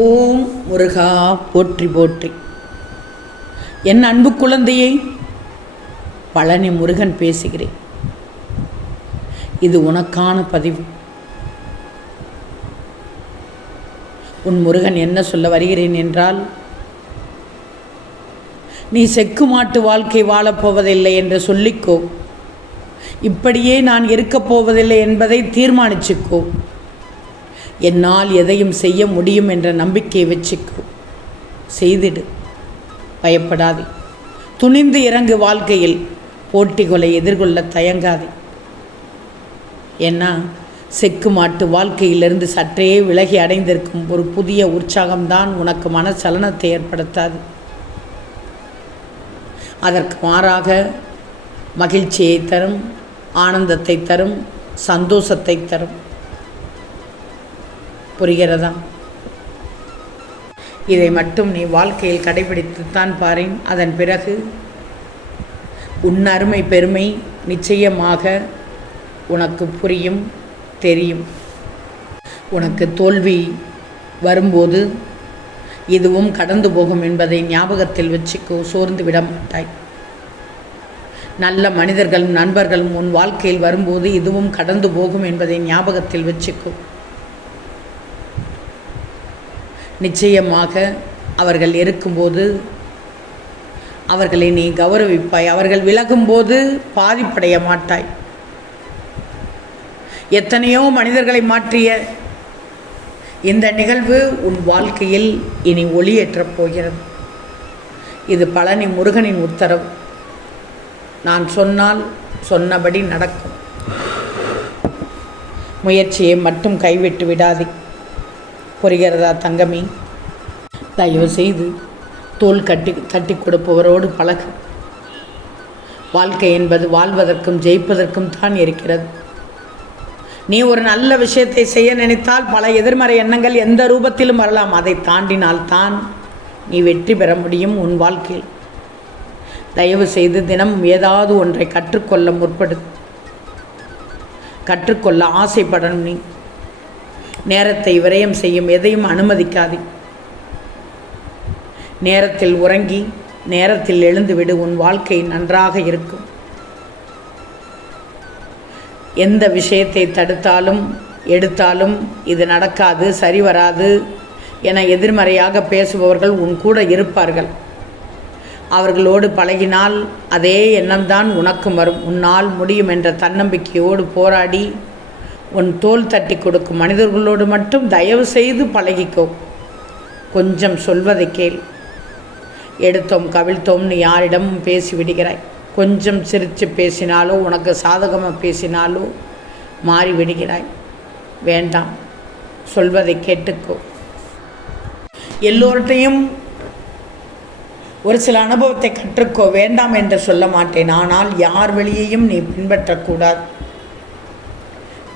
ஓம் முருகா போற்றி போற்றி. என் அன்பு குழந்தையை, பழனி முருகன் பேசுகிறேன். இது உனக்கான பதிவு. உன் முருகன் என்ன சொல்ல வருகிறேன் என்றால், நீ செக்கு மாட்டு வாழ்க்கை வாழப்போவதில்லை என்று சொல்லிக்கோ. இப்படியே நான் இருக்கப் போவதில்லை என்பதை தீர்மானிச்சுக்கோ. என்னால் எதையும் செய்ய முடியும் என்ற நம்பிக்கையை வச்சுக்கோ. செய்திடு, பயப்படாதே. துணிந்து இறங்கு. வாழ்க்கையில் போட்டிகளை எதிர்கொள்ள தயங்காதே. ஏன்னா செக்கு மாட்டு வாழ்க்கையிலிருந்து சற்றே விலகி அடைந்திருக்கும் ஒரு புதிய உற்சாகம்தான் உனக்கு மனச்சலனத்தை ஏற்படுத்தாது. அதற்கு மாறாக மகிழ்ச்சியை தரும், ஆனந்தத்தை தரும், சந்தோஷத்தை தரும். புரிகிறதா? இதை மட்டும் நீ வாழ்க்கையில் கடைபிடித்துத்தான் பாரேன். அதன் பிறகு உன் அருமை பெருமை நிச்சயமாக உனக்கு புரியும், தெரியும். உனக்கு தோல்வி வரும்போது இதுவும் கடந்து போகும் என்பதை ஞாபகத்தில் வச்சுக்கோ. சோர்ந்து விட மாட்டாய். நல்ல மனிதர்களும் நண்பர்களும் உன் வாழ்க்கையில் வரும்போது இதுவும் கடந்து போகும் என்பதை ஞாபகத்தில் வச்சுக்கோ. நிச்சயமாக அவர்கள் இருக்கும்போது அவர்களை நீ கௌரவிப்பாய். அவர்கள் விலகும்போது பாதிப்படைய மாட்டாய். எத்தனையோ மனிதர்களை மாற்றிய இந்த நிகழ்வு உன் வாழ்க்கையில் இனி ஒளியேற்றப் போகிறது. இது பழனி முருகனின் உத்தரவு. நான் சொன்னால் சொன்னபடி நடக்கும். முயற்சியை மட்டும் கைவிட்டு விடாதே. புரிகிறதா தங்கமே? தயவு செய்து தோள் தட்டி கொடுப்பவரோடு பழகு. வாழ்க்கை என்பது வாழ்வதற்கும் ஜெயிப்பதற்கும் தான் இருக்கிறது. நீ ஒரு நல்ல விஷயத்தை செய்ய நினைத்தால் பல எதிர்மறை எண்ணங்கள் எந்த ரூபத்திலும் வரலாம். அதை தாண்டினால்தான் நீ வெற்றி பெற முடியும் உன் வாழ்க்கையில். தயவு செய்து தினமும் ஏதாவது ஒன்றை கற்றுக்கொள்ள முற்படு. கற்றுக்கொள்ள ஆசைப்படணும். நீ நேரத்தை விரயம் செய்யும் எதையும் அனுமதிக்காதே. நேரத்தில் உறங்கி நேரத்தில் எழுந்துவிடு. உன் வாழ்க்கை நன்றாக இருக்கும். எந்த விஷயத்தை தடுத்தாலும் எடுத்தாலும் இது நடக்காது, சரி வராது என எதிர்மறையாக பேசுபவர்கள் உன் கூட இருப்பார்கள். அவர்களோடு பழகினால் அதே எண்ணம்தான் உனக்கும் வரும். உன்னால் முடியும் என்ற தன்னம்பிக்கையோடு போராடி உன் தோள் தட்டி கொடுக்கும் மனிதர்களோடு மட்டும் தயவு செய்து பழகிக்கோ. கொஞ்சம் சொல்வதை கேள். எடுத்தோம் கவிழ்த்தோம்னு யாரிடமும் பேசி விடுகிறாய். கொஞ்சம் சிரித்து பேசினாலோ உனக்கு சாதகமாக பேசினாலோ மாறி விடுகிறாய். வேண்டாம், சொல்வதை கேட்டுக்கோ. எல்லோர்கிட்டையும் ஒரு சில அனுபவத்தை கற்றுக்கோ. வேண்டாம் என்று சொல்ல மாட்டேன். ஆனால் யார் வழியையும் நீ பின்பற்றக்கூடாது.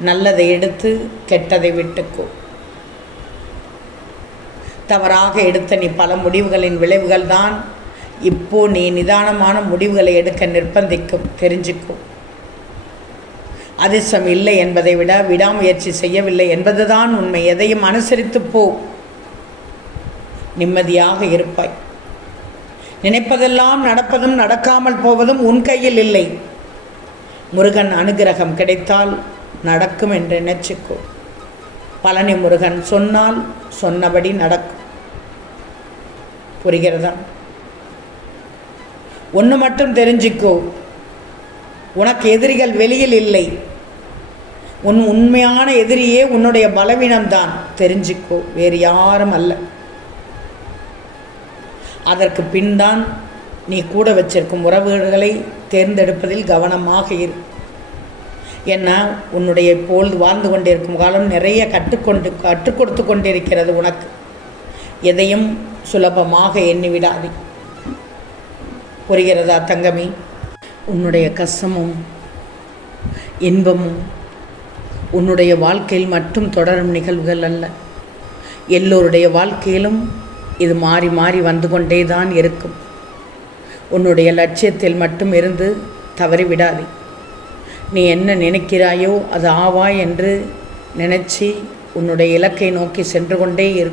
நல்லதை எடுத்து கெட்டதை விட்டுக்கோ. தவறாக எடுத்த நீ பல முடிவுகளின் விளைவுகள் தான் இப்போ நீ நிதானமான முடிவுகளை எடுக்க நிர்பந்திக்கும். தெரிஞ்சுக்கோ. அதிர்ஷ்டம் இல்லை என்பதை விட விடாமுயற்சி செய்யவில்லை என்பதுதான் உண்மை. எதையும் அனுசரித்து போ. நிம்மதியாக இருப்பாய். நினைப்பதெல்லாம் நடப்பதும் நடக்காமல் போவதும் உன் கையில் இல்லை. முருகன் அனுகிரகம் கிடைத்தால் நடக்கும் என்று நினைச்சுக்கோ. பழனி முருகன் சொன்னால் சொன்னபடி நடக்கும். புரிகிறதா? ஒன்று மட்டும் தெரிஞ்சுக்கோ. உனக்கு எதிரிகள் வெளியில் இல்லை. உன் உண்மையான எதிரியே உன்னுடைய பலவீனம்தான். தெரிஞ்சுக்கோ. வேறு யாரும் அல்ல. அதற்கு பின்தான் நீ கூட வச்சிருக்கும் உறவுகளை தேர்ந்தெடுப்பதில் கவனமாக இரு. ஏன்னா உன்னுடைய போல் வாழ்ந்து கொண்டிருக்கும் காலம் நிறைய கற்றுக் கொடுத்து கொண்டிருக்கிறது உனக்கு. எதையும் சுலபமாக எண்ணிவிடாதே. புரிகிறதா தங்கமே? உன்னுடைய கஷ்டமும் இன்பமும் உன்னுடைய வாழ்க்கையில் மட்டும் தொடரும் நிகழ்வுகள் அல்ல. எல்லோருடைய வாழ்க்கையிலும் இது மாறி மாறி வந்து கொண்டே தான் இருக்கும். உன்னுடைய லட்சியத்தில் மட்டும் இருந்து தவறிவிடாதே. நீ என்ன நினைக்கிறாயோ அது ஆவாய் என்று நினச்சி உன்னுடைய இலக்கை நோக்கி சென்று கொண்டே இரு.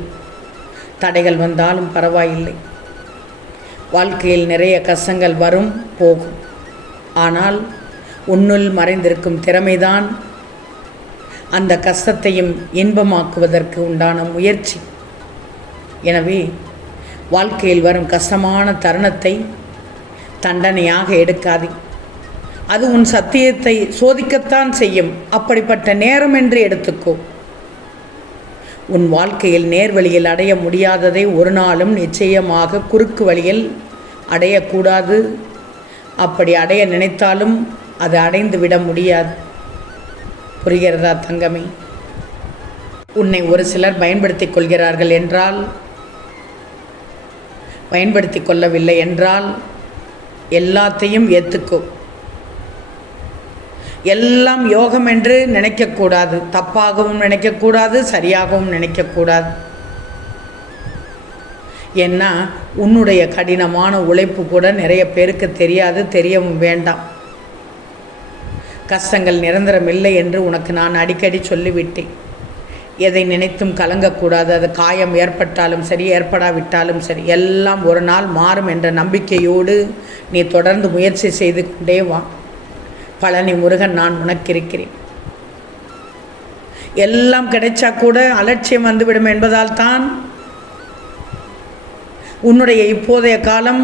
தடைகள் வந்தாலும் பரவாயில்லை. வாழ்க்கையில் நிறைய கஷ்டங்கள் வரும் போகும். ஆனால் உன்னுள் மறைந்திருக்கும் திறமைதான் அந்த கஷ்டத்தையும் இன்பமாக்குவதற்கு உண்டான முயற்சி. எனவே வாழ்க்கையில் வரும் கஷ்டமான தருணத்தை தண்டனையாக எடுக்காதே. அது உன் சத்தியத்தை சோதிக்கத்தான் செய்யும். அப்படிப்பட்ட நேரம் என்று எடுத்துக்கோ. உன் வாழ்க்கையில் நேர்வழியில் அடைய முடியாததை ஒரு நாளும் நிச்சயமாக குறுக்கு வழியில் அடையக்கூடாது. அப்படி அடைய நினைத்தாலும் அது அடைந்து விட முடியாது. புரிகிறதா தங்கமே? உன்னை ஒரு சிலர் பயன்படுத்தி கொள்கிறார்கள் என்றால், பயன்படுத்தி கொள்ளவில்லை என்றால் எல்லாத்தையும் ஏற்றுக்கோ. எல்லாம் யோகம் என்று நினைக்கக்கூடாது. தப்பாகவும் நினைக்கக்கூடாது, சரியாகவும் நினைக்கக்கூடாது. ஏன்னா உன்னுடைய கடினமான உழைப்பு கூட நிறைய பேருக்கு தெரியாது, தெரியவும் வேண்டாம். கஷ்டங்கள் நிரந்தரம் இல்லை என்று உனக்கு நான் அடிக்கடி சொல்லிவிட்டேன். எதை நினைத்தும் கலங்கக்கூடாது. அது காயம் ஏற்பட்டாலும் சரி, ஏற்படாவிட்டாலும் சரி, எல்லாம் ஒரு நாள் மாறும் என்ற நம்பிக்கையோடு நீ தொடர்ந்து முயற்சி செய்து கொண்டே வா. பழனி முருகன் நான் உனக்கு இருக்கிறேன். எல்லாம் கிடைச்சா கூட அலட்சியம் வந்துவிடும் என்பதால் தான் உன்னுடைய இப்போதைய காலம்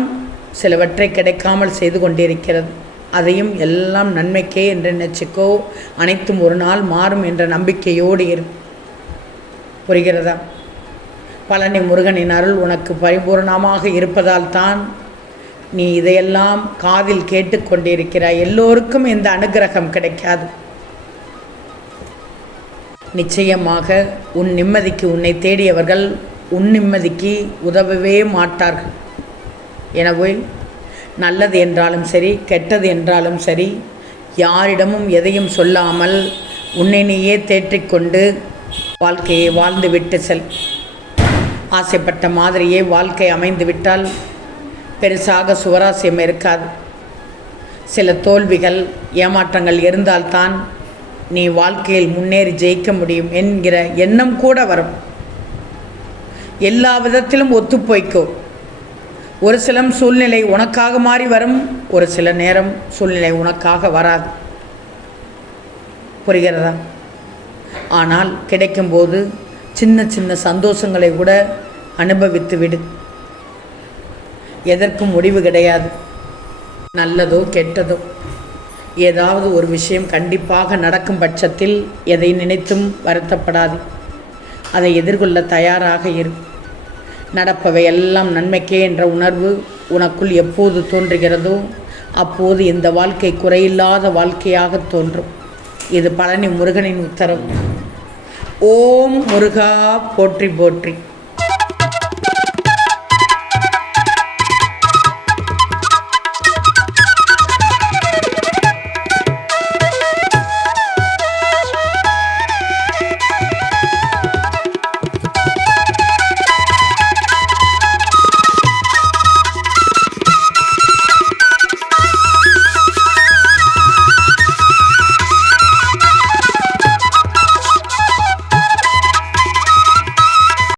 சிலவற்றை கிடைக்காமல் செய்து கொண்டிருக்கிறது. அதையும் எல்லாம் நன்மைக்கே என்று நினைச்சுக்கோ. அனைத்தும் ஒரு நாள் மாறும் என்ற நம்பிக்கையோடு இரு. புரிகிறதா? பழனி முருகனின் அருள் உனக்கு பரிபூர்ணமாக இருப்பதால் தான் நீ இதையெல்லாம் காதில் கேட்டுக்கொண்டிருக்கிறாய். எல்லோருக்கும் இந்த அனுகிரகம் கிடைக்காது. நிச்சயமாக உன் நிம்மதிக்கு உன்னை தேடியவர்கள் உன் நிம்மதிக்கு உதவவே மாட்டார்கள். எனவே நல்லது என்றாலும் சரி, கெட்டது என்றாலும் சரி, யாரிடமும் எதையும் சொல்லாமல் உன்னை நீயே தேற்றிக்கொண்டு வாழ்க்கையை வாழ்ந்து விட்டு செல். ஆசைப்பட்ட மாதிரியே வாழ்க்கை அமைந்து விட்டால் பெருசாக சுவராசியம் இருக்காது. சில தோல்விகள், ஏமாற்றங்கள் இருந்தால்தான் நீ வாழ்க்கையில் முன்னேறி ஜெயிக்க முடியும் என்கிற எண்ணம் கூட வரும். எல்லா விதத்திலும் ஒத்துப்போய்க்கோ. ஒரு சில சூழ்நிலை உனக்காக மாறி வரும், ஒரு சில நேரம் சூழ்நிலை உனக்காக வராது. புரிகிறதா? ஆனால் கிடைக்கும்போது சின்ன சின்ன சந்தோஷங்களை கூட அனுபவித்து விடு. எதற்கும் முடிவு கிடையாது. நல்லதோ கெட்டதோ ஏதாவது ஒரு விஷயம் கண்டிப்பாக நடக்கும் பட்சத்தில் எதை நினைத்தும் வருத்தப்படாது. அதை எதிர்கொள்ள தயாராக இரு. நடப்பவை எல்லாம் நன்மைக்கே என்ற உணர்வு உனக்குள் எப்போது தோன்றுகிறதோ அப்போது இந்த வாழ்க்கை குறையில்லாத வாழ்க்கையாக தோன்றும். இது பழனி முருகனின் உத்தரவு. ஓம் முருகா போற்றி போற்றி.